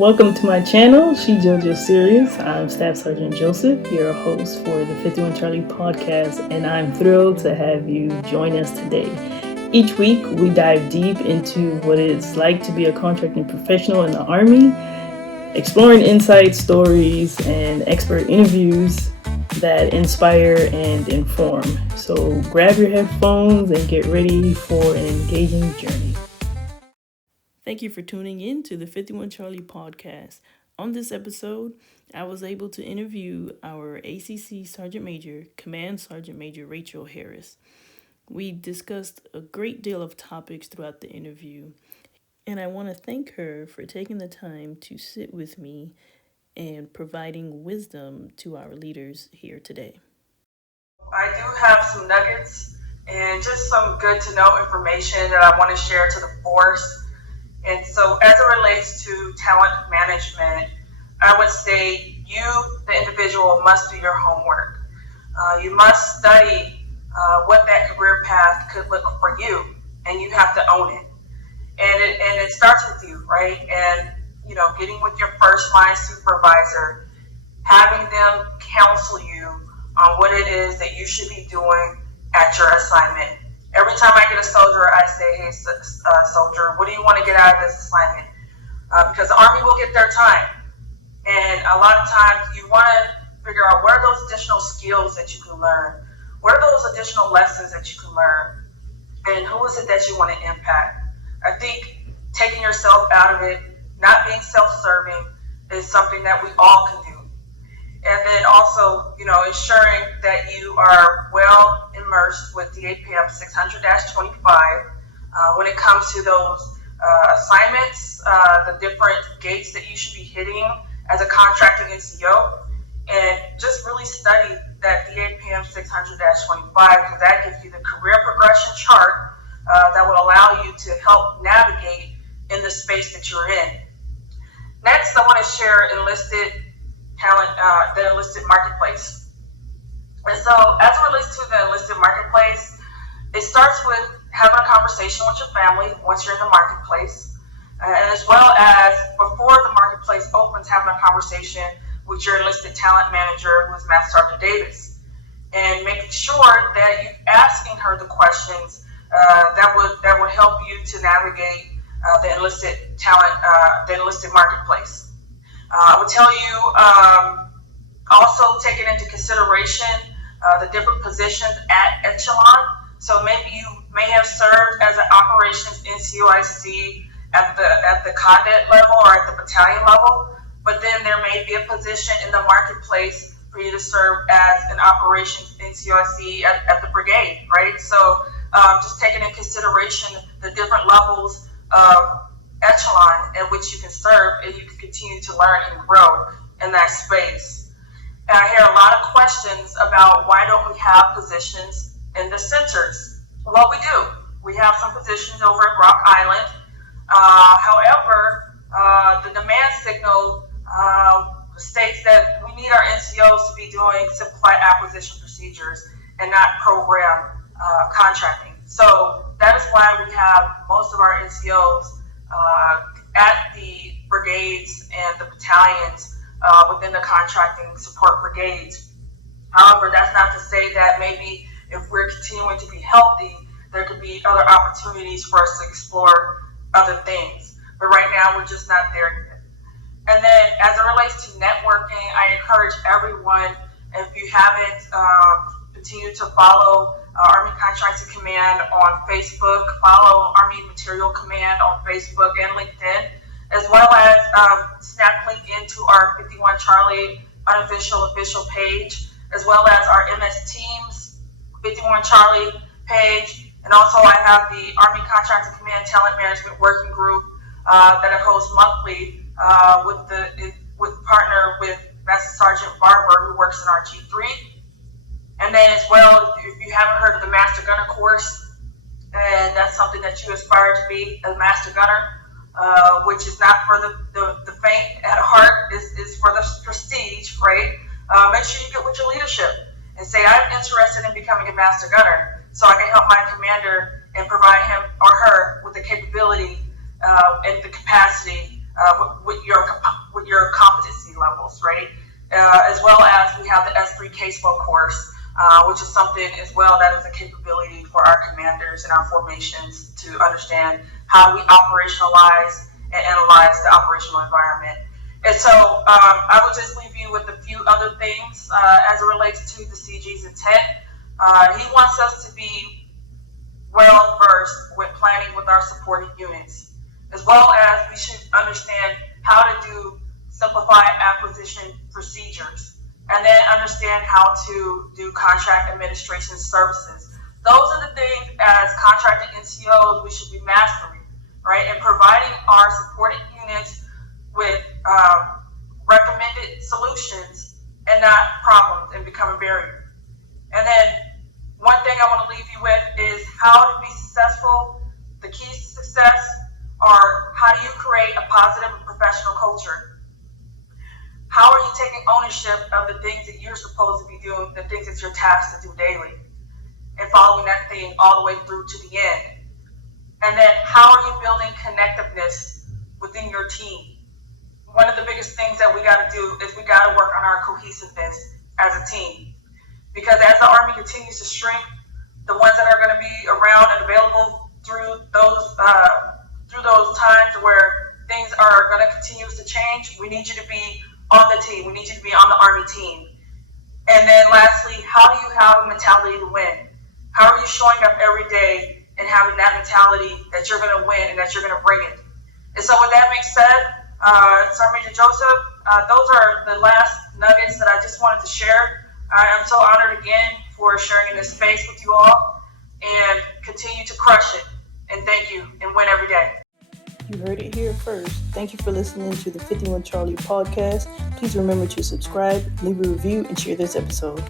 Welcome to my channel, She JoJo Series. I'm Staff Sergeant Joseph, your host for the 51 Charlie podcast, and I'm thrilled to have you join us today. Each week, we dive deep into what it's like to be a contracting professional in the Army, exploring insights, stories, and expert interviews that inspire and inform. So grab your headphones and get ready for an engaging journey. Thank you for tuning in to the 51 Charlie podcast. On this episode, I was able to interview our ACC Sergeant Major, Command Sergeant Major Rachel Harris. We discussed a great deal of topics throughout the interview, and I want to thank her for taking the time to sit with me and providing wisdom to our leaders here today. I do have some nuggets and just some good to know information that I want to share to the force. And so as it relates to talent management, I would say you, the individual, must do your homework. You must study what that career path could look for you, and you have to own it. And it starts with you, right? And, getting with your first line supervisor, having them counsel you on what it is that you should be doing at your assignment. Every time I get a soldier, I say, hey, soldier, what do you want to get out of this assignment? Because the Army will get their time. And a lot of times you want to figure out what are those additional skills that you can learn? What are those additional lessons that you can learn? And who is it that you want to impact? I think taking yourself out of it, not being self-serving, is something that we all can do. And then also, ensuring that you are well immersed with the APM 600-25 when it comes to those assignments, the different gates that you should be hitting as a contracting NCO, and just really study that APM 600-25 because that gives you the career progression chart that will allow you to help navigate in the space that you're in. Next, I want to share enlisted talent, the enlisted marketplace. And so as it relates to the enlisted marketplace, it starts with having a conversation with your family once you're in the marketplace, and as well as before the marketplace opens, having a conversation with your enlisted talent manager, who is Master Sergeant Davis, and making sure that you're asking her the questions that would help you to navigate the enlisted talent, the enlisted marketplace. I would tell you also taking into consideration the different positions at Echelon. So maybe you may have served as an operations NCOIC at the cadet level or at the battalion level, but then there may be a position in the marketplace for you to serve as an operations NCOIC at the brigade, right? So just taking into consideration the different levels of echelon in which you can serve, and you can continue to learn and grow in that space. And I hear a lot of questions about why don't we have positions in the centers? Well, we do. We have some positions over at Rock Island. However, the demand signal states that we need our NCOs to be doing supply acquisition procedures and not program contracting. So that is why we have most of our NCOs at the brigades and the battalions within the contracting support brigades. However, that's not to say that maybe if we're continuing to be healthy, there could be other opportunities for us to explore other things. But right now, we're just not there yet. And then as it relates to networking, I encourage everyone, if you haven't, continue to follow Army Contracting Command on Facebook, follow Army Material Command on Facebook and LinkedIn, as well as snap link into our 51 Charlie unofficial official page, as well as our MS Teams 51 Charlie page. And also I have the Army Contracting Command Talent Management Working Group that I host monthly with partner with Master Sergeant Barber, who works in our G3. And then as well, if you haven't heard of the Master Gunner course, and that's something that you aspire to be, a Master Gunner, which is not for the faint at heart, is for the prestige, right? Make sure you get with your leadership and say, I'm interested in becoming a Master Gunner so I can help my commander and provide him or her with the capability and the capacity with your as well as we have the S3 caseflow course, which is something as well that is a capability for our commanders and our formations to understand how we operationalize and analyze the operational environment. And so I would just leave you with a few other things as it relates to the CG's intent. He wants us to be well versed with planning with our supporting units, as well as we should understand how to do simplified acquisition procedures, and then understand how to do contract administration services. Those are the things as contracted NCOs we should be mastering, right? And providing our supporting units with recommended solutions and not problems and become a barrier. And then one thing I want to leave you with is how to be successful. The keys to success are how do you create a positive and professional culture? How are you taking ownership of the things that you're supposed to be doing, the things that you're tasked to do daily, and following that thing all the way through to the end? And then how are you building connectiveness within your team? One of the biggest things that we got to do is we got to work on our cohesiveness as a team. Because as the Army continues to shrink, the ones that are going to be around and available through those times where things are going to continue to change, we need you to be on the team. We need you to be on the Army team. And then lastly, how do you have a mentality to win? How are you showing up every day and having that mentality that you're going to win and that you're going to bring it? And so with that being said, Sergeant Major Joseph, those are the last nuggets that I just wanted to share. I am so honored again for sharing in this space with you all, and continue to crush it. And thank you, and win every day. You heard it here first. Thank you for listening to the 51 Charlie podcast. Please remember to subscribe, leave a review, and share this episode.